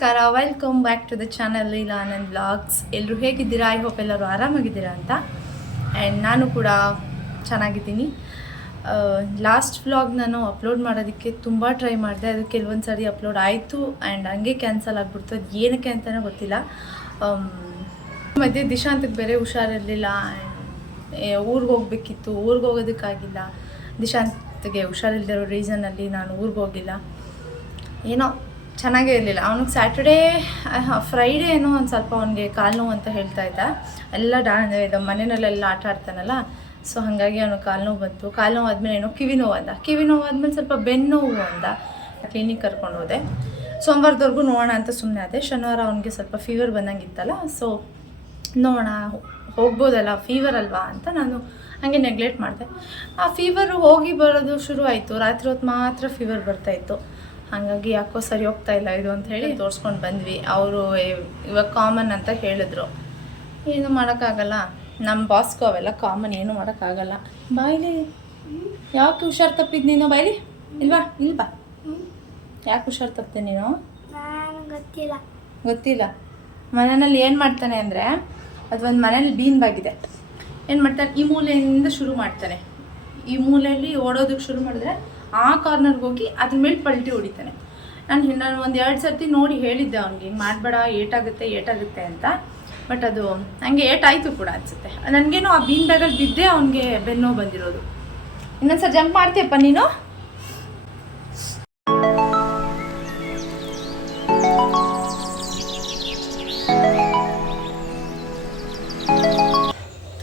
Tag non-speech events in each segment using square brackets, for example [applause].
ನಮಸ್ಕಾರ. Welcome back to the channel ಇಲ್ಲ ನನ್ನ ಬ್ಲಾಗ್ಸ್ ಎಲ್ಲರೂ ಹೇಗಿದ್ದೀರಾ? ಐ ಹೋಪ್ ಎಲ್ಲರೂ ಆರಾಮಾಗಿದ್ದೀರಾ ಅಂತ. ಆ್ಯಂಡ್ ನಾನು ಕೂಡ ಚೆನ್ನಾಗಿದ್ದೀನಿ. ಲಾಸ್ಟ್ ವ್ಲಾಗ್ ನಾನು ಅಪ್ಲೋಡ್ ಮಾಡೋದಕ್ಕೆ ತುಂಬ ಟ್ರೈ ಮಾಡಿದೆ. ಅದು ಕೆಲವೊಂದು ಸಾರಿ ಅಪ್ಲೋಡ್ ಆಯಿತು ಆ್ಯಂಡ್ ಹಂಗೆ ಕ್ಯಾನ್ಸಲ್ ಆಗಿಬಿಡ್ತು. ಅದು ಏನಕ್ಕೆ ಅಂತಲೇ ಗೊತ್ತಿಲ್ಲ. ಮಧ್ಯೆ ದಿಶಾಂತಕ್ಕೆ ಬೇರೆ ಹುಷಾರಿರಲಿಲ್ಲ. ಊರಿಗೆ ಹೋಗ್ಬೇಕಿತ್ತು. ಊರಿಗೆ ಹೋಗೋದಕ್ಕಾಗಿಲ್ಲ ದಿಶಾಂತ್ಗೆ ಹುಷಾರಿಲ್ಲದಿರೋ ರೀಸನಲ್ಲಿ ನಾನು ಊರಿಗೆ ಹೋಗಿಲ್ಲ. ಏನೋ ಚೆನ್ನಾಗೇ ಇರಲಿಲ್ಲ. ಅವ್ನಿಗೆ ಸ್ಯಾಟರ್ಡೇ ಫ್ರೈಡೇ ಏನೋ ಒಂದು ಸ್ವಲ್ಪ ಅವನಿಗೆ ಕಾಲು ನೋವು ಅಂತ ಹೇಳ್ತಾ ಇದ್ದ. ಎಲ್ಲ ಡಾ ಇದು ಮನೆಯಲ್ಲೆಲ್ಲ ಆಟ ಆಡ್ತಾನಲ್ಲ, ಸೊ ಹಾಗಾಗಿ ಅವನು ಕಾಲು ನೋವು ಬಂತು. ಕಾಲು ನೋವು ಆದಮೇಲೆ ಏನೋ ಕಿವಿ ನೋವು ಅಂದ. ಕಿವಿ ನೋವು ಆದಮೇಲೆ ಸ್ವಲ್ಪ ಬೆನ್ನು ನೋವು ಅಂದ. ಕ್ಲಿನಿಕ್ ಕರ್ಕೊಂಡು ಹೋದೆ. ಸೋಮವಾರದವರೆಗೂ ನೋಡೋಣ ಅಂತ ಸುಮ್ಮನೆ ಆದೆ. ಶನಿವಾರ ಅವನಿಗೆ ಸ್ವಲ್ಪ ಫೀವರ್ ಬಂದಂಗಿತ್ತಲ್ಲ, ಸೊ ನೋಡೋಣ, ಹೋಗ್ಬೋದಲ್ಲ ಫೀವರ್ ಅಲ್ವಾ ಅಂತ ನಾನು ಹಾಗೆ ನೆಗ್ಲೆಕ್ಟ್ ಮಾಡಿದೆ. ಆ ಫೀವರು ಹೋಗಿ ಬರೋದು ಶುರು ಆಯಿತು. ರಾತ್ರಿ ಹೊತ್ತು ಮಾತ್ರ ಫೀವರ್ ಬರ್ತಾಯಿತ್ತು ಹಾಗಾಗಿ ಯಾಕೋ ಸರಿ ಹೋಗ್ತಾ ಇಲ್ಲ ಇದು ಅಂತ ಹೇಳಿ ತೋರಿಸ್ಕೊಂಡು ಬಂದ್ವಿ. ಅವರು ಇವಾಗ ಕಾಮನ್ ಅಂತ ಹೇಳಿದ್ರು. ಏನು ಮಾಡೋಕ್ಕಾಗಲ್ಲ. ನಮ್ಮ ಬಾಸ್ಗೂ ಅವೆಲ್ಲ ಕಾಮನ್ ಏನು ಮಾಡೋಕ್ಕಾಗಲ್ಲ. ಬಾಯ್ಲಿ ಯಾಕೆ ಹುಷಾರು ತಪ್ಪಿದ್ದು ನೀನು ಬಾಯ್ಲಿ? ಇಲ್ವಾ? ಇಲ್ವಾ ಯಾಕೆ ಹುಷಾರು ತಪ್ಪಿದೆ ನೀನು? ಗೊತ್ತಿಲ್ಲ. ಗೊತ್ತಿಲ್ಲ. ಮನೆಯಲ್ಲಿ ಏನು ಮಾಡ್ತಾನೆ ಅಂದರೆ ಅದು ಒಂದು ಮನೇಲಿ ಬೀನ್ ಬಾಗಿದೆ. ಏನು ಮಾಡ್ತಾನೆ? ಈ ಮೂಲೆಯಿಂದ ಶುರು ಮಾಡ್ತಾನೆ. ಈ ಮೂಲೆಯಲ್ಲಿ ಓಡೋದಕ್ಕೆ ಶುರು ಮಾಡಿದ್ರೆ ಆ ಕಾರ್ನರ್ಗೆ ಹೋಗಿ ಅದ್ರ ಮೇಲೆ ಪಲ್ಟಿ ಹೊಡಿತಾನೆ. ನಾನು ನಾನು ಒಂದು ಎರಡು ಸರ್ತಿ ನೋಡಿ ಹೇಳಿದ್ದೆ ಅವ್ನಿಗೆ, ಹಿಂಗೆ ಮಾಡಬೇಡ, ಏಟಾಗುತ್ತೆ ಏಟಾಗುತ್ತೆ ಅಂತ. ಬಟ್ ಅದು ನನಗೆ ಏಟಾಯಿತು ಕೂಡ ಅನಿಸುತ್ತೆ. ನನಗೇನೋ ಆ ಬೀನ್ ಬ್ಯಾಗಲ್ಲಿ ಬಿದ್ದೇ ಅವನಿಗೆ ಬೆನ್ನೋ ಬಂದಿರೋದು. ಇನ್ನೊಂದ್ಸಲ ಜಂಪ್ ಮಾಡ್ತೀಯಪ್ಪ ನೀನು?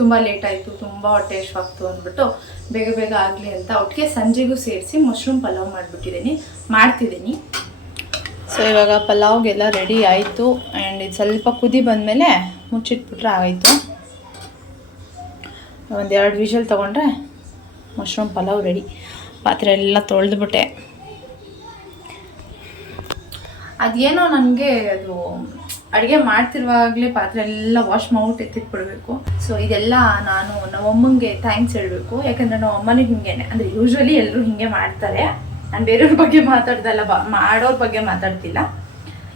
ತುಂಬ ಲೇಟ್ ಆಯಿತು, ತುಂಬ ಹೊಟ್ಟೆ ಆಗ್ತು ಅಂದ್ಬಿಟ್ಟು ಬೇಗ ಬೇಗ ಆಗಲಿ ಅಂತ ಒಟ್ಟಿಗೆ ಸಂಜೆಗೂ ಸೇರಿಸಿ ಮಶ್ರೂಮ್ ಪಲಾವ್ ಮಾಡಿಬಿಟ್ಟಿದ್ದೀನಿ, ಮಾಡ್ತಿದ್ದೀನಿ. ಸೊ ಇವಾಗ ಪಲಾವ್ಗೆಲ್ಲ ರೆಡಿ ಆಯಿತು ಆ್ಯಂಡ್ ಇದು ಸ್ವಲ್ಪ ಕುದಿ ಬಂದಮೇಲೆ ಮುಚ್ಚಿಟ್ಬಿಟ್ರೆ ಆಯಿತು. ಎರಡು ವಿಷಲ್ ತೊಗೊಂಡ್ರೆ ಮಶ್ರೂಮ್ ಪಲಾವ್ ರೆಡಿ ಪಾತ್ರೆ ಎಲ್ಲ ತೊಳೆದ್ಬಿಟ್ಟೆ. ಅದೇನೋ ನನಗೆ ಅದು ಅಡುಗೆ ಮಾಡ್ತಿರುವಾಗಲೇ ಪಾತ್ರೆ ಎಲ್ಲ ವಾಶ್ ಮಾಡ್ಬಿಟ್ಟು ಎತ್ತಿಟ್ಬಿಡ್ಬೇಕು. ಸೊ ಇದೆಲ್ಲ ನಾನು ನಮ್ಮಮ್ಮಂಗೆ ಥ್ಯಾಂಕ್ಸ್ ಹೇಳಬೇಕು. ಯಾಕಂದರೆ ನಮ್ಮ ಅಮ್ಮನಿಗೆ ಹಿಂಗೇನೆ. ಅಂದರೆ ಯೂಶ್ವಲಿ ಎಲ್ಲರೂ ಹಿಂಗೆ ಮಾಡ್ತಾರೆ. ನಾನು ಬೇರೆಯವ್ರ ಬಗ್ಗೆ ಮಾತಾಡ್ದಲ್ಲ ಬಾ, ಮಾಡೋರ ಬಗ್ಗೆ ಮಾತಾಡ್ತಿಲ್ಲ.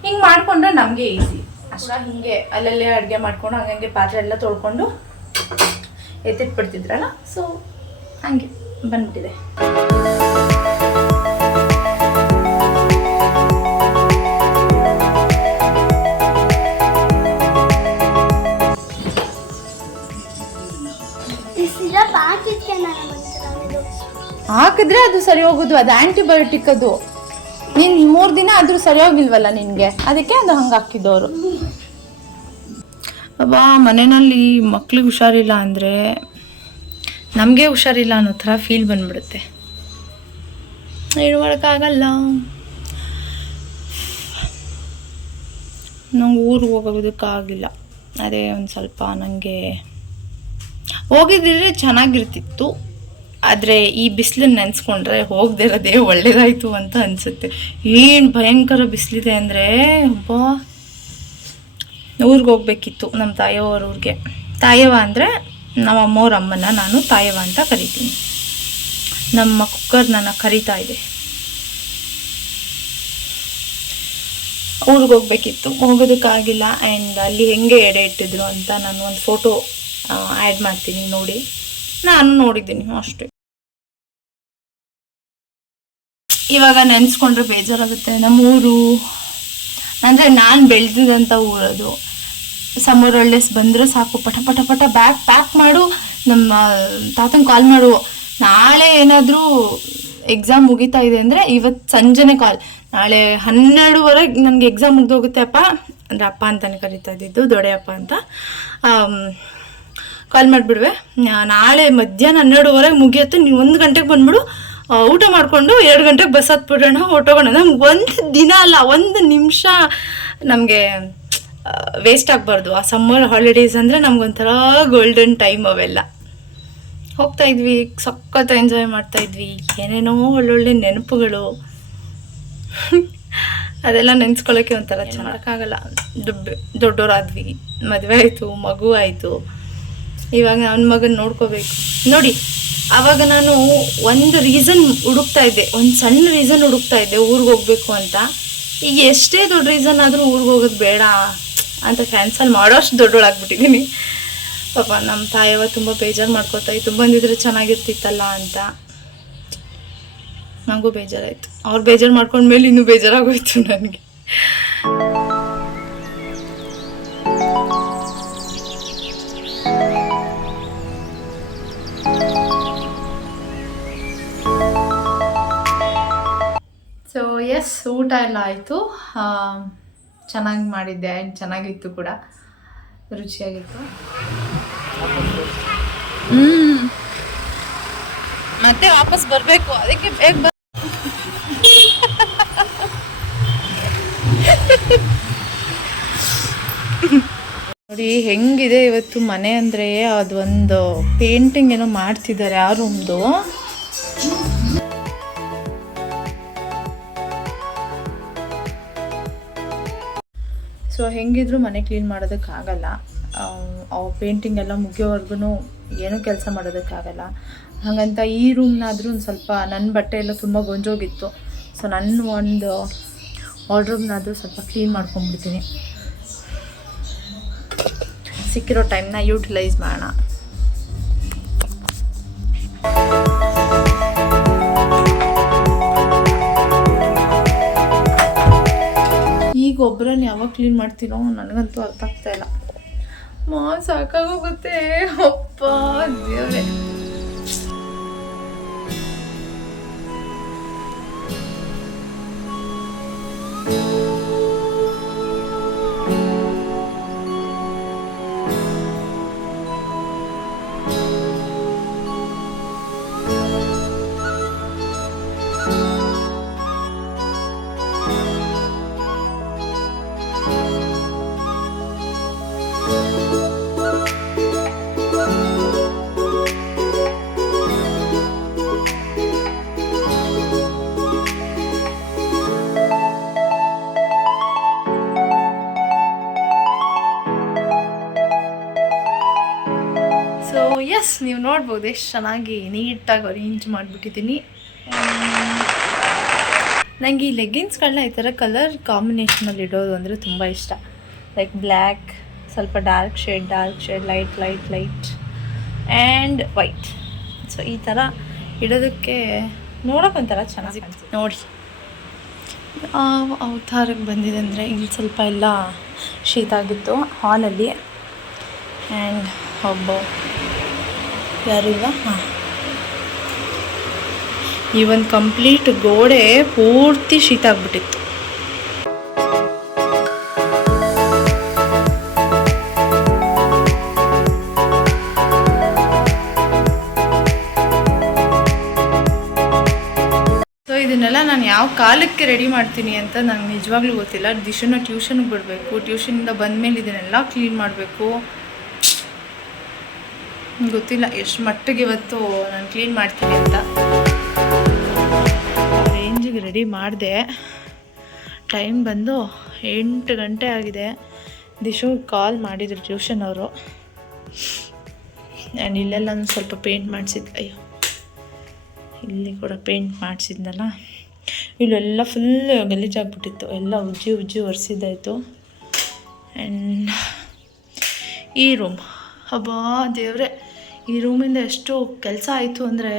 ಹಿಂಗೆ ಮಾಡಿಕೊಂಡ್ರೆ ನಮಗೆ ಈಸಿ ಅಷ್ಟ ಹಿಂಗೆ ಅಲ್ಲಲ್ಲೇ ಅಡುಗೆ ಮಾಡ್ಕೊಂಡು ಹಂಗಂಗೆ ಪಾತ್ರೆ ಎಲ್ಲ ತೊಳ್ಕೊಂಡು ಎತ್ತಿಟ್ಬಿಡ್ತಿದ್ರಲ್ಲ? ಸೊ ಹಂಗೆ ಬಂದ್ಬಿಟ್ಟಿದೆ. ಹಾಕಿದ್ರೆ ಅದು ಸರಿ ಹೋಗೋದು, ಅದು ಆಂಟಿಬಯೋಟಿಕ್ ಅದು. ನಿನ್ ಮೂರು ದಿನ ಆದರೂ ಸರಿ ಹೋಗಿಲ್ವಲ್ಲ ನಿನಗೆ? ಅದಕ್ಕೆ ಅದು ಹಂಗೆ ಹಾಕಿದ್ದವರು ಅಬ್ಬಾ, ಮನೆಯಲ್ಲಿ ಮಕ್ಳಿಗೆ ಹುಷಾರಿಲ್ಲ ಅಂದರೆ ನಮಗೆ ಹುಷಾರಿಲ್ಲ ಅನ್ನೋ ಥರ ಫೀಲ್ ಬಂದ್ಬಿಡುತ್ತೆ. ಏನು ಮಾಡೋಕ್ಕಾಗಲ್ಲ ನಂಗೆ ಊರಿಗೆ ಹೋಗೋದಕ್ಕಾಗಿಲ್ಲ ಅದೇ ಒಂದು ಸ್ವಲ್ಪ ನನಗೆ ಹೋಗಿದ್ದಿದ್ರೆ ಚೆನ್ನಾಗಿರ್ತಿತ್ತು. ಆದರೆ ಈ ಬಿಸಿಲನ್ನ ನೆನೆಸ್ಕೊಂಡ್ರೆ ಹೋಗದೆ ಇರೋದೇ ಒಳ್ಳೇದಾಯಿತು ಅಂತ ಅನಿಸುತ್ತೆ. ಏನು ಭಯಂಕರ ಬಿಸಿಲಿದೆ ಅಂದರೆ ಒಬ್ಬ ಊರಿಗೆ ಹೋಗ್ಬೇಕಿತ್ತು ನಮ್ಮ ತಾಯವ್ರ ಊರಿಗೆ. ತಾಯವ ಅಂದರೆ ನಮ್ಮ ಅಮ್ಮವ್ರ ಅಮ್ಮನ ನಾನು ತಾಯವ ಅಂತ ಕರಿತೀನಿ. ನಮ್ಮ ಕುಕ್ಕರ್ ನನ್ನ ಕರಿತಾ ಇದೆ. ಊರಿಗೆ ಹೋಗ್ಬೇಕಿತ್ತು. ಹೋಗೋದಕ್ಕಾಗಿಲ್ಲ ಆ್ಯಂಡ್ ಅಲ್ಲಿ ಹೆಂಗೆ ಎಡೆ ಇಟ್ಟಿದ್ರು ಅಂತ ನಾನು ಒಂದು ಫೋಟೋ ಆ್ಯಡ್ ಮಾಡ್ತೀನಿ ನೋಡಿ. ನಾನು ನೋಡಿದ್ದೀನಿ, ಅಷ್ಟೇ. ಇವಾಗ ನೆನೆಸ್ಕೊಂಡ್ರೆ ಬೇಜಾರಾಗುತ್ತೆ. ನಮ್ಮ ಊರು ಅಂದರೆ ನಾನು ಬೆಳೆದಿದ್ದಂಥ ಊರದು. ಸಮರ್ ಬಂದರೆ ಸಾಕು, ಪಟ ಪಟ ಪಟ ಬ್ಯಾಗ್ ಪ್ಯಾಕ್ ಮಾಡು, ನಮ್ಮ ತಾತನ ಕಾಲ್ ಮಾಡು. ನಾಳೆ ಏನಾದರೂ ಎಕ್ಸಾಮ್ ಮುಗಿತಾ ಇದೆ ಅಂದರೆ ಇವತ್ತು ಸಂಜೆನೇ ಕಾಲ್ ನಾಳೆ ಹನ್ನೆರಡುವರೆಗೆ ನನಗೆ ಎಕ್ಸಾಮ್ ಮುಗ್ದೋಗುತ್ತೆ ಅಪ್ಪ. ಅಂದರೆ ಅಪ್ಪ ಅಂತಲೇ ಕರಿತಾ ಇದ್ದಿದ್ದು ದೊಡೆಯಪ್ಪ ಅಂತ. ಕಾಲ್ ಮಾಡಿಬಿಡುವೆ. ನಾಳೆ ಮಧ್ಯಾಹ್ನ ಹನ್ನೆರಡುವರೆಗೆ ಮುಗಿಯುತ್ತೆ. ನೀವು ಒಂದು ಗಂಟೆಗೆ ಬಂದ್ಬಿಡು. ಊಟ ಮಾಡಿಕೊಂಡು ಎರಡು ಗಂಟೆಗೆ ಬಸ್ ಹತ್ಬಿಡೋಣ ಹೊಟ್ಟೋಗೋಣ ನಮ್ಗೆ ಒಂದು ದಿನ ಅಲ್ಲ ಒಂದು ನಿಮಿಷ ನಮಗೆ ವೇಸ್ಟ್ ಆಗಬಾರ್ದು. ಆ ಸಮ್ಮರ್ ಹಾಲಿಡೇಸ್ ಅಂದರೆ ನಮ್ಗೊಂಥರ ಗೋಲ್ಡನ್ ಟೈಮ್ ಅವೆಲ್ಲ. ಹೋಗ್ತಾ ಇದ್ವಿ ಸಖತ್ ಎಂಜಾಯ್ ಮಾಡ್ತಾ ಇದ್ವಿ. ಏನೇನೋ ಒಳ್ಳೊಳ್ಳೆ ನೆನಪುಗಳು. [laughs] ಅದೆಲ್ಲ ನೆನೆಸ್ಕೊಳ್ಳೋಕ್ಕೆ ಒಂಥರ ಚೆನ್ನಾಗಲ್ಲ ದೊಡ್ಡೋರಾದ್ವಿ. ಮದುವೆ ಆಯಿತು ಮಗು ಆಯಿತು. ಇವಾಗ ನನ್ನ ಮಗನ ನೋಡ್ಕೋಬೇಕು. ನೋಡಿ ಆವಾಗ ನಾನು ಒಂದು ರೀಸನ್ ಹುಡುಕ್ತಾ ಇದ್ದೆ, ಒಂದು ಸಣ್ಣ ರೀಸನ್ ಹುಡುಕ್ತಾ ಇದ್ದೆ, ಊರಿಗೆ ಹೋಗ್ಬೇಕು ಅಂತ. ಈಗ ಎಷ್ಟೇ ದೊಡ್ಡ ರೀಸನ್ ಆದರೂ ಊರಿಗೆ ಹೋಗೋದು ಬೇಡ ಅಂತ ಕ್ಯಾನ್ಸಲ್ ಮಾಡೋಷ್ಟು ದೊಡ್ಡೋಳಾಗ್ಬಿಟ್ಟಿದ್ದೀನಿ ಪಾಪ ನಮ್ಮ ತಾಯವ ತುಂಬ ಬೇಜಾರು ಮಾಡ್ಕೋತಾ ಇತ್ತು, ಬಂದಿದ್ರೆ ಚೆನ್ನಾಗಿರ್ತಿತ್ತಲ್ಲ ಅಂತ. ನನಗೂ ಬೇಜಾರಾಯಿತು. ಅವ್ರು ಬೇಜಾರು ಮಾಡ್ಕೊಂಡ್ಮೇಲೆ ಇನ್ನೂ ಬೇಜಾರಾಗೋಯ್ತು ನನಗೆ. ಎಸ್ ಊಟ ಎಲ್ಲ ಆಯಿತು. ಚೆನ್ನಾಗಿ ಮಾಡಿದ್ದೆ ಆ್ಯಂಡ್ ಚೆನ್ನಾಗಿತ್ತು ಕೂಡ. ರುಚಿಯಾಗಿತ್ತು. ಹ್ಞೂ ಮತ್ತೆ ವಾಪಸ್ ಬರಬೇಕು. ಅದಕ್ಕೆ ಬೇಗ ಬ ನೋಡಿ ಹೆಂಗಿದೆ ಇವತ್ತು ಮನೆ ಅಂದರೆ ಅದೊಂದು ಪೇಂಟಿಂಗ್ ಏನೋ ಮಾಡ್ತಿದ್ದಾರೆ ಆ ರೂಮ್ದು ಸೊ ಹೆಂಗಿದ್ರು ಮನೆ ಕ್ಲೀನ್ ಮಾಡೋದಕ್ಕಾಗಲ್ಲ. ಪೇಂಟಿಂಗ್ ಎಲ್ಲ ಮುಗಿಯೋವರೆಗೂ ಏನೂ ಕೆಲಸ ಮಾಡೋದಕ್ಕಾಗಲ್ಲ. ಹಾಗಂತ ಈ ರೂಮ್ನಾದರೂ ಒಂದು ಸ್ವಲ್ಪ ನನ್ನ ಬಟ್ಟೆ ಎಲ್ಲ ತುಂಬ ಗೊಂಜೋಗಿತ್ತು. ಸೊ ನನ್ನ ಒಂದು ವಾರ್ಡ್ರೂಮ್ನಾದರೂ ಸ್ವಲ್ಪ ಕ್ಲೀನ್ ಮಾಡ್ಕೊಂಡ್ಬಿಡ್ತೀನಿ ಸಿಕ್ಕಿರೋ ಟೈಮ್ನ ಯೂಟಿಲೈಸ್ ಮಾಡೋಣ. ಈಗ ಒಬ್ಬರನ್ನ ಯಾವಾಗ ಕ್ಲೀನ್ ಮಾಡ್ತೀನೋ ನನಗಂತೂ ಅರ್ಥ ಆಗ್ತಾ ಇಲ್ಲ. ಮಾ ಸಾಕಾಗೋಗುತ್ತೆ. ಅಪ್ಪ ದೇವ್ರೆ. ನೋಡ್ಬೋದು ಎಷ್ಟು ಚೆನ್ನಾಗಿ ನೀಟಾಗಿ ಅರೇಂಜ್ ಮಾಡಿಬಿಟ್ಟಿದ್ದೀನಿ. ನನಗೆ ಈ ಲೆಗ್ಗಿನ್ಸ್ಗಳನ್ನ ಈ ಥರ ಕಲರ್ ಕಾಂಬಿನೇಷನಲ್ಲಿ ಇಡೋದು ಅಂದರೆ ತುಂಬ ಇಷ್ಟ. ಲೈಕ್ ಬ್ಲ್ಯಾಕ್ ಸ್ವಲ್ಪ dark shade dark shade light light light and white so ಈ ಥರ ಇಡೋದಕ್ಕೆ ನೋಡೋಕ್ಕೊಂಥರ ಚೆನ್ನಾಗಿ ನೋಡಿ. ಅವತಾರಕ್ಕೆ ಬಂದಿದೆ ಅಂದರೆ ಇಲ್ಲಿ ಸ್ವಲ್ಪ ಎಲ್ಲ ಶೀತ ಆಗಿತ್ತು ಹಾಲಲ್ಲಿ. ಆ್ಯಂಡ್ ಒಬ್ಬ ಯಾರಿಲ್ಲ? ಹಾಂ. ಈ ಒಂದು ಕಂಪ್ಲೀಟ್ ಗೋಡೆ ಪೂರ್ತಿ ಶೀತ ಆಗ್ಬಿಟ್ಟಿತ್ತು. ಇದನ್ನೆಲ್ಲ ನಾನು ಯಾವ ಕಾಲಕ್ಕೆ ರೆಡಿ ಮಾಡ್ತೀನಿ ಅಂತ ನನಗೆ ನಿಜವಾಗ್ಲೂ ಗೊತ್ತಿಲ್ಲ. ದಿಶನ ಟ್ಯೂಷನ್ಗೆ ಬಿಡಬೇಕು. ಟ್ಯೂಷನಿಂದ ಬಂದಮೇಲೆ ಇದನ್ನೆಲ್ಲ ಕ್ಲೀನ್ ಮಾಡಬೇಕು. ಗೊತ್ತಿಲ್ಲ, ಎಷ್ಟು ಮಟ್ಟಿಗೆ ಇವತ್ತು ನಾನು ಕ್ಲೀನ್ ಮಾಡ್ತೀನಿ ಅಂತ. ರೇಂಜಿಗೆ ರೆಡಿ ಮಾಡಿದೆ. ಟೈಮ್ ಬಂದು ಎಂಟು ಗಂಟೆ ಆಗಿದೆ. ದಿಶು ಕಾಲ್ ಮಾಡಿದ್ರು ಟ್ಯೂಷನ್ ಅವರು. ನಾನು ಇಲ್ಲೆಲ್ಲ ಸ್ವಲ್ಪ ಪೇಂಟ್ ಮಾಡಿಸಿದ್ದೆ ಅಯ್ಯೋ. ಇಲ್ಲಿ ಕೂಡ ಪೇಂಟ್ ಮಾಡಿಸಿದ್ನಲ್ಲ. ಇಲ್ಲೆಲ್ಲ ಫುಲ್ ಗಲೀಜಾಗ್ಬಿಟ್ಟಿತ್ತು. ಎಲ್ಲ ಉಜ್ಜಿ ಉಜ್ಜಿ ಒರೆಸಿದ್ದಾಯಿತು. ಆ್ಯಂಡ್ ಈ ರೂಮ್ ಅಬ್ಬಾ ದೇವ್ರೆ. ಈ ರೂಮಿಂದ ಎಷ್ಟು ಕೆಲಸ ಆಯಿತು ಅಂದರೆ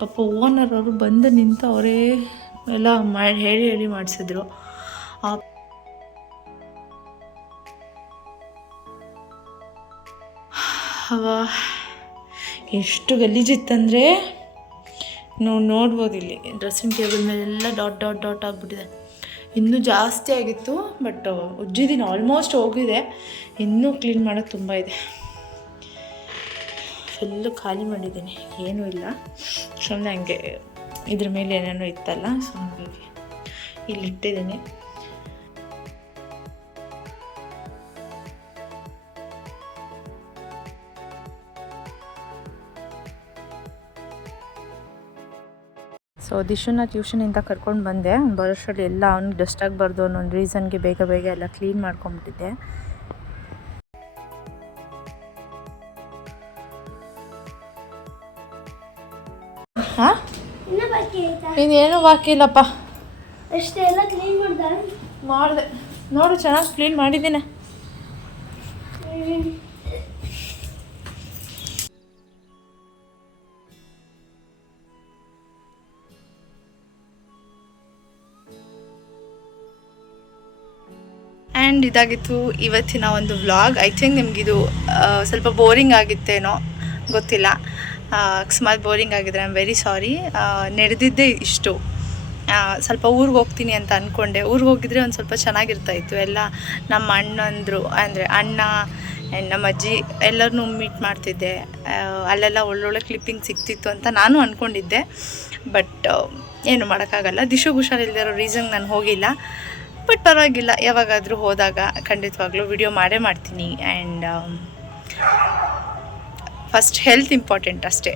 ಪಾಪ ಓನರ್ ಅವರು ಬಂದು ನಿಂತು ಅವರೇ ಎಲ್ಲ ಮಾಡಿ ಹೇಳಿ ಹೇಳಿ ಮಾಡಿಸಿದ್ರು. ಆ ಅವ ಎಷ್ಟು ಗಲೀಜಿತ್ತಂದರೆ ನಾವು ನೋಡ್ಬೋದು ಇಲ್ಲಿ. ಡ್ರೆಸ್ಸಿಂಗ್ ಟೇಬಲ್ ಮೇಲೆಲ್ಲ ಡಾಟ್ ಡಾಟ್ ಡಾಟ್ ಆಗಿಬಿಟ್ಟಿದೆ. ಇನ್ನೂ ಜಾಸ್ತಿ ಆಗಿತ್ತು ಬಟ್ ಉಜ್ಜಿದ್ದೀನಿ ಆಲ್ಮೋಸ್ಟ್ ಹೋಗಿದೆ. ಇನ್ನೂ ಕ್ಲೀನ್ ಮಾಡೋದು ತುಂಬ ಇದೆ. ಫುಲ್ಲು ಖಾಲಿ ಮಾಡಿದ್ದೀನಿ. ಏನೂ ಇಲ್ಲ. ಸುಮ್ಮನೆ ಹಂಗೆ ಇದ್ರ ಮೇಲೆ ಏನೇನೋ ಇತ್ತಲ್ಲ, ಸೊ ಹಾಗಾಗಿ ಇಲ್ಲಿ ಇಟ್ಟಿದ್ದೀನಿ. ಸೊ ದಿಶುನ ಟ್ಯೂಷನಿಂದ ಕರ್ಕೊಂಡು ಬಂದೆ. ಬರೋಷ್ಟರಲ್ಲಿ ಎಲ್ಲ ಅವ್ನಿಗೆ ಡಸ್ಟ್ ಆಗಬಾರ್ದು ಅನ್ನೋ ಒಂದು ರೀಸನ್ಗೆ ಬೇಗ ಬೇಗ ಎಲ್ಲ ಕ್ಲೀನ್ ಮಾಡ್ಕೊಂಬಿಟ್ಟಿದ್ದೆ ಇನ್ನೇನು ಬಾಕಿ ಇಲ್ಲಪ್ಪ? ಎಷ್ಟೆಲ್ಲ ಕ್ಲೀನ್ ಮಾಡ್ದೆ? ಮಾಡಿದೆ. ನೋಡು ಚೆನ್ನಾಗಿ ಕ್ಲೀನ್ ಮಾಡಿದ್ದೀನಿ. ಆ್ಯಂಡ್ ಇದಾಗಿತ್ತು ಇವತ್ತಿನ ಒಂದು ವ್ಲಾಗ್ ಐ ಥಿಂಕ್ ನಿಮಗಿದು ಸ್ವಲ್ಪ ಬೋರಿಂಗ್ ಆಗಿತ್ತೇನೋ ಗೊತ್ತಿಲ್ಲ. ಅಕಸ್ಮಾತ್ ಬೋರಿಂಗ್ ಆಗಿದ್ರೆ ಆಮ್ ವೆರಿ ಸಾರಿ ನಡೆದಿದ್ದೇ ಇಷ್ಟು. ಸ್ವಲ್ಪ ಊರಿಗೆ ಹೋಗ್ತೀನಿ ಅಂತ ಅಂದ್ಕೊಂಡೆ ಊರಿಗೆ ಹೋಗಿದ್ರೆ ಒಂದು ಸ್ವಲ್ಪ ಚೆನ್ನಾಗಿರ್ತಾಯಿತ್ತು ಎಲ್ಲ ನಮ್ಮ ಅಣ್ಣಂದರು, ಅಂದರೆ ಅಣ್ಣ ಆ್ಯಂಡ್ ನಮ್ಮ ಅಜ್ಜಿ ಎಲ್ಲರನ್ನೂ ಮೀಟ್ ಮಾಡ್ತಿದ್ದೆ. ಅಲ್ಲೆಲ್ಲ ಒಳ್ಳೊಳ್ಳೆ ಕ್ಲಿಪ್ಪಿಂಗ್ ಸಿಗ್ತಿತ್ತು ಅಂತ ನಾನು ಅಂದ್ಕೊಂಡಿದ್ದೆ ಬಟ್ ಏನು ಮಾಡೋಕ್ಕಾಗಲ್ಲ. ದಿಶು ಹುಷಾರಿಲ್ಲದಿರೋ ರೀಸನ್ ನಾನು ಹೋಗಿಲ್ಲ. ಬಟ್ ಪರವಾಗಿಲ್ಲ. ಯಾವಾಗಾದರೂ ಹೋದಾಗ ಖಂಡಿತವಾಗ್ಲೂ ವಿಡಿಯೋ ಮಾಡೇ ಮಾಡ್ತೀನಿ. ಆ್ಯಂಡ್ ಫಸ್ಟ್ ಹೆಲ್ತ್ ಇಂಪಾರ್ಟೆಂಟ್ ಅಷ್ಟೇ.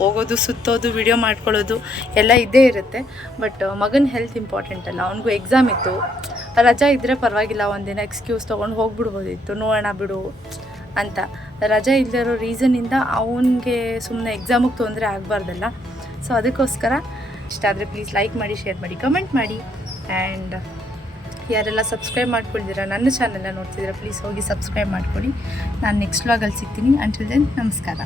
ಹೋಗೋದು, ಸುತ್ತೋದು ವಿಡಿಯೋ ಮಾಡ್ಕೊಳ್ಳೋದು ಎಲ್ಲ ಇದ್ದೇ ಇರುತ್ತೆ. ಬಟ್ ಮಗನ ಹೆಲ್ತ್ ಇಂಪಾರ್ಟೆಂಟ್ ಅಲ್ಲ. ಅವನಿಗೂ ಎಕ್ಸಾಮ್ ಇತ್ತು. ರಜಾ ಇದ್ದರೆ ಪರವಾಗಿಲ್ಲ, ಒಂದಿನ ಎಕ್ಸ್ಕ್ಯೂಸ್ ತೊಗೊಂಡು ಹೋಗ್ಬಿಡ್ಬೋದಿತ್ತು. ನೋಡೋಣ ಬಿಡು, ಅಂತ. ರಜಾ ಇಲ್ಲದಿರೋ ರೀಸನಿಂದ ಅವನಿಗೆ ಸುಮ್ಮನೆ ಎಕ್ಸಾಮಿಗೆ ತೊಂದರೆ ಆಗಬಾರ್ದಲ್ಲ. ಸೊ ಅದಕ್ಕೋಸ್ಕರ ಇಷ್ಟ ಆದರೆ ಪ್ಲೀಸ್ ಲೈಕ್ ಮಾಡಿ ಶೇರ್ ಮಾಡಿ ಕಮೆಂಟ್ ಮಾಡಿ. ಆ್ಯಂಡ್ ಯಾರೆಲ್ಲ ಸಬ್ಸ್ಕ್ರೈಬ್ ಮಾಡ್ಕೊಳ್ತೀರಾ, ನನ್ನ ಚಾನೆಲ್ನ ನೋಡ್ತಿದ್ದೀರಾ ಪ್ಲೀಸ್ ಹೋಗಿ ಸಬ್ಸ್ಕ್ರೈಬ್ ಮಾಡ್ಕೊಳ್ಳಿ ನಾನು ನೆಕ್ಸ್ಟ್ ವ್ಲಾಗಲ್ಲಿ ಸಿಗ್ತೀನಿ. ಅಂಟಿಲ್ ದೆನ್ ನಮಸ್ಕಾರ.